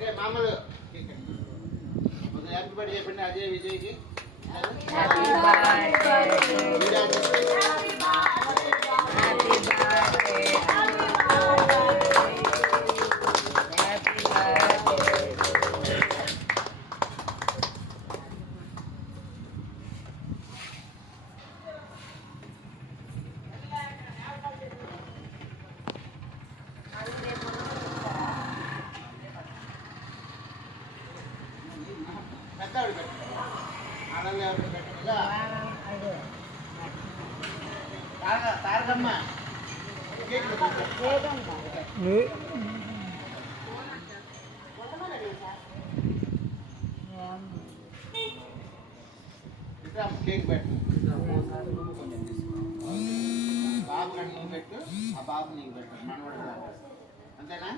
Okay మామూలు happy birthday చెప్పండి అజయ్ విజయ్కి. హ్యాపీ బర్త్డే పెద్దవాడు పెట్టండి ఆనంద ఎవరు పెట్టండి తారకమ్మ కేక్ పెట్టు బాబు కంటే నువ్వు పెట్టు ఆ బాబు నీకు పెట్టు మనవాడు అంతేనా.